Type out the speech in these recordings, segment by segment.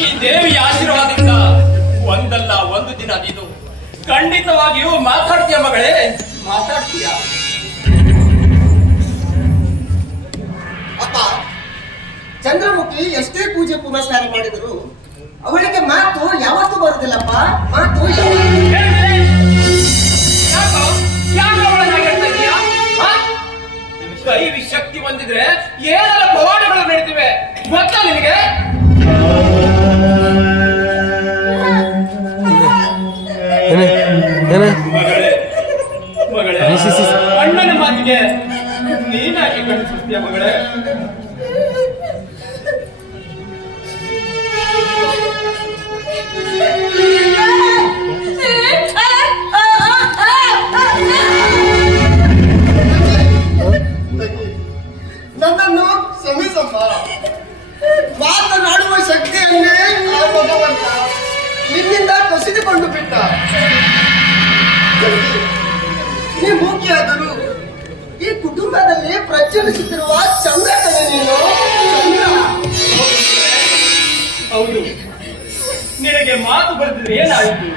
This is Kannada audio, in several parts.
ಈ ದೇವಿಯ ಆಶೀರ್ವಾದದಿಂದ ಒಂದಲ್ಲ ಒಂದು ದಿನ ನೀನು ಖಂಡಿತವಾಗಿಯೂ ಮಾತಾಡ್ತೀಯ ಮಗಳೇ, ಮಾತಾಡ್ತೀಯ. ಅಪ್ಪ, ಚಂದ್ರಮುಖಿ ಎಷ್ಟೇ ಪೂಜೆ ಪುನಸ್ಕಾರ ಮಾಡಿದ್ರು ಅವಳಿಗೆ ಮಾತು ಯಾವತ್ತೂ ಬರುದಿಲ್ಲಪ್ಪ. ಮಾತು ದೈವಿ ಶಕ್ತಿ ಬಂದಿದ್ರೆ ಏನೆಲ್ಲ ಪವಾಡಗಳು ನಡೀತಿವೆ ಗೊತ್ತಾ ನಿನಗೆ? ಮಗಳೇ ಅಣ್ಣನ ಮಾತಿಗೆ ನೀನಾಗಿ ಕಳಿಸ್ತೀಯ ಮಗಳೇ? ನನ್ನನ್ನು ಕ್ಷಮಿಸಮ್ಮ. ಮಾತನಾಡುವ ಶಕ್ತಿಯನ್ನೇ ಆ ಭಗವಂತ ನಿನ್ನಿಂದ ಕಸಿದುಕೊಂಡು ಬಿಟ್ಟ. ನೀ ಮೂಕಿಯಾದರೂ ಈ ಕುಟುಂಬದಲ್ಲಿ ಪ್ರಚಲಿಸುತ್ತಿರುವ ಚಂದ್ರಕನ ನೀನು. ಹೌದು, ನಿನಗೆ ಮಾತು ಬರೆದಿದ್ರೆ ಏನಾಯಿತು?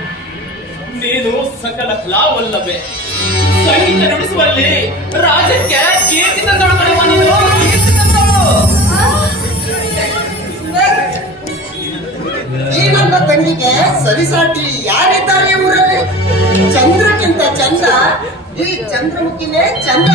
ನೀನು ಸಕಲ ಕಲಾವಲ್ಲವೇ, ಸಂಗೀತ ನುಡಿಸುವಲ್ಲಿ ರಾಜ್ಯಕ್ಕೆ ಕೀರ್ತಿ ತಂದೊಳಗಡೆ ನೀನು. ಈ ನನ್ನ ತಂಗಿಗೆ ಸರಿಸಾಟಿ ಯಾರಿದ್ದಾರೆ ಊರಲ್ಲಿ? ಚಂದ್ರಕ್ಕಿಂತ ಚಂದ ಈ ಚಂದ್ರಮುಖಿನೇ ಚಂದ.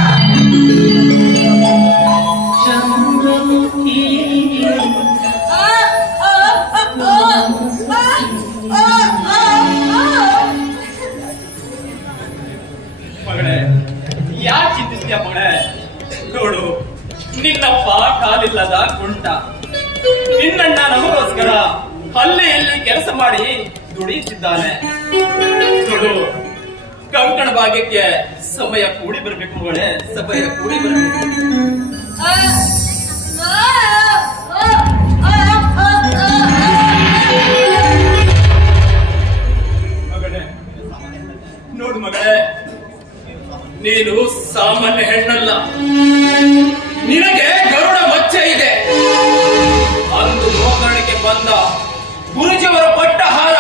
ಮಗಳೇ, ಯಾಕೆ ಚಿಂತಿಸ್ತೀಯ ಮಗಳೇ? ನೋಡು, ನಿನ್ನಪ್ಪ ಕಾಲಿಲ್ಲದ ಕುಂಟ. ನಿನ್ನಣ್ಣ ನಮಗೋಸ್ಕರ ಅಲ್ಲಿ ಇಲ್ಲಿ ಕೆಲಸ ಮಾಡಿ ದುಡಿಯುತ್ತಿದ್ದಾನೆ. ನೋಡು, ಕಂಕಣ ಭಾಗ್ಯಕ್ಕೆ ಸಮಯ ಕೂಡಿ ಬರ್ಬೇಕು ಮಗಳೇ, ಸಮಯ ಕೂಡಿ ಬರ್ಬೇಕು. ಮಗಳೇ, ನೋಡು ಮಗಳೇ, ನೀನು ಸಾಮಾನ್ಯ ಹೆಣ್ಣಲ್ಲ. ನಿನಗೆ ಗರುಡ ಮಚ್ಚೆ ಇದೆ. ಅಂದು ಗೋಕರ್ಣಕ್ಕೆ ಬಂದ ಗುರುಜಿಯವರ ಪಟ್ಟಹಾರ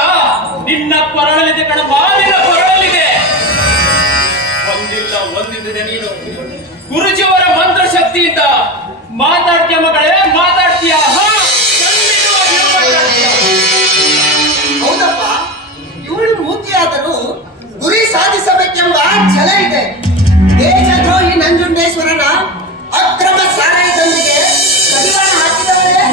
ನಿನ್ನ ಕೊರಳಲ್ಲಿದೆ ಕಣಮ್ಮ, ನಿನ್ನ ಕೊರಳಲ್ಲಿದೆ. ಒಂದಿದೆ ನೀನು ಗುರುಜಿಯವರ ಮಂತ್ರ ಶಕ್ತಿಯಿಂದ ಮಾತಾಡ್ತೀಯ ಮಗಳೇ, ಮಾತಾಡ್ತೀಯ. ಹೌದಪ್ಪ, ಇವಳು ಮೂಕಿಯಾದರೂ ಗುರಿ ಸಾಧಿಸಬೇಕೆಂಬ ಛಲ ಇದೆ. ದೇಶದ್ರೋಹಿ ನಂಜುಂಡೇಶ್ವರನ ಅಕ್ರಮ ಸಾರಾಯದೊಂದಿಗೆ ಕಡಿವಾಣ ಹಾಕಿದವರೇ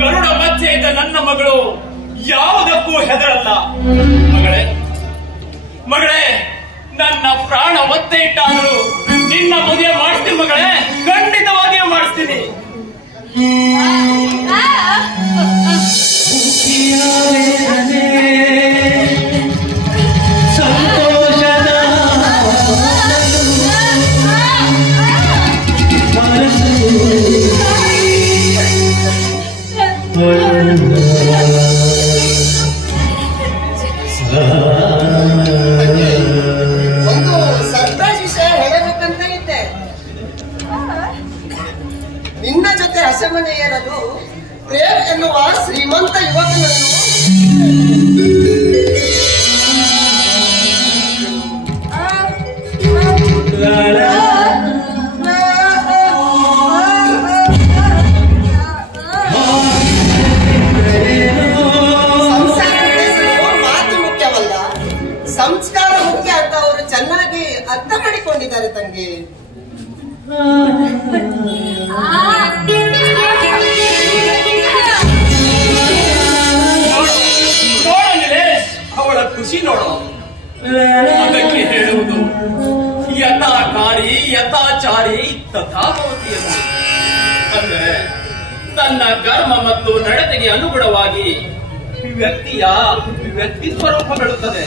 ಗರುಡ ಮಚ್ಚೆ ಇದ್ದ ನನ್ನ ಮಗಳು ಯಾವುದಕ್ಕೂ ಹೆದರಲ್ಲ. ಮಗಳೇ, ನನ್ನ ಪ್ರಾಣ ಒತ್ತೆ ಇಟ್ಟಾದ್ರು ನಿನ್ನ ಮದುವೆ ಮಾಡಿಸ್ತೀನಿ ಮಗಳೇ, ಖಂಡಿತವಾಗಿಯೂ ಮಾಡಿಸ್ತೀನಿ. ಒಂದು ಸರ್ಪ್ರೈಸ್ ವಿಷಯ ಹೇಳಬೇಕಂತ ಇದ್ದೆ. ನಿನ್ನ ಜೊತೆ ಹಸೆಮನೆಯರದು ಪ್ರೇಮ್ ಎನ್ನುವ ಶ್ರೀಮಂತ ಯುವಕನನ್ನು ನಿಲೇಶ್, ಅವಳ ಖುಷಿ ನೋಡು. ಅದಕ್ಕೆ ಹೇಳುವುದು ಯಥಾಕಾರಿ ಯಥಾಚಾರಿ ತಥಾಭವತಿ ಎಂದು. ಅಂದರೆ ತನ್ನ ಕರ್ಮ ಮತ್ತು ನಡತೆಗೆ ಅನುಗುಣವಾಗಿ ವ್ಯಕ್ತಿಯ ವ್ಯಕ್ತಿತ್ವ ರೂಪಗೊಳ್ಳುತ್ತದೆ.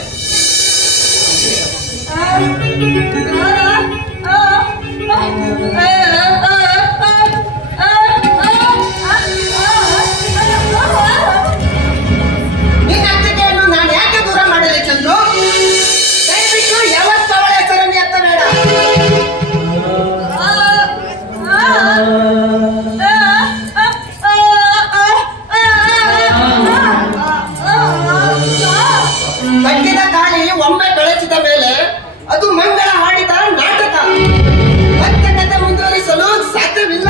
ನಿನ್ನ ಅತ್ತಿಗೆಯನ್ನು ನಾನು ಯಾಕೆ ದೂರ ಮಾಡಲಿ ಚಂದ್ರು? ದಯವಿಟ್ಟು ಯಾವತ್ತೂ ಅವಳ ಹೆಸರನ್ನು ಎತ್ತಬೇಡ. ಕಟ್ಟಿದ ತಾಳಿ ಒಮ್ಮೆ ಕಳಚಿದ ಮೇಲೆ ಅದು ಮಂಗಳ ಹಾಡಿದ ನಾಟಕ. ಮತ್ತೆ ಕಥೆ ಮುಂದುವರಿಸಲು ಸಾಧ್ಯವಿಲ್ಲ.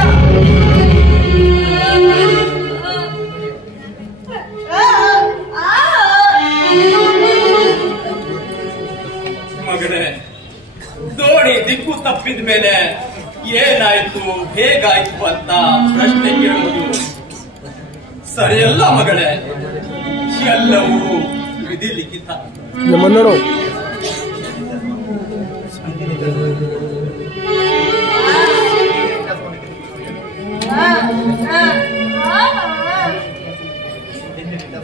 ಮಗನೇ, ದೋಣಿ ದಿಕ್ಕು ತಪ್ಪಿದ ಮೇಲೆ ಏನಾಯ್ತು ಹೇಗಾಯ್ತು ಅಂತ ಪ್ರಶ್ನೆ ಕೇಳುವುದು ಸರಿಯಲ್ಲ ಮಗಳೇ. ಎಲ್ಲವೂ ವಿಧಿ ಲಿಖಿತ.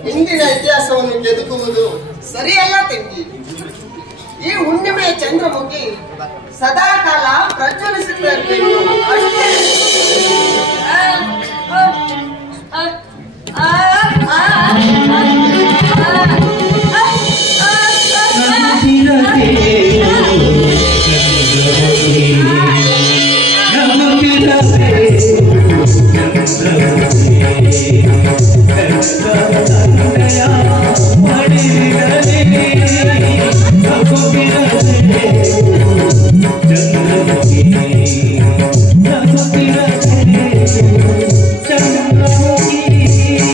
ಹಿಂದಿನ ಇತಿಹಾಸವನ್ನು ಕೆದಕುವುದು ಸರಿಯಲ್ಲ ತಂಗಿ. ಈ ಹುಣ್ಣಿಮೆಯ ಚಂದ್ರಮುಖಿ ಸದಾ ಕಾಲ ಪ್ರಜ್ವಲಿಸುತ್ತಾ ಇರಬೇಕು ಅಷ್ಟೇ. चंद्रमुखी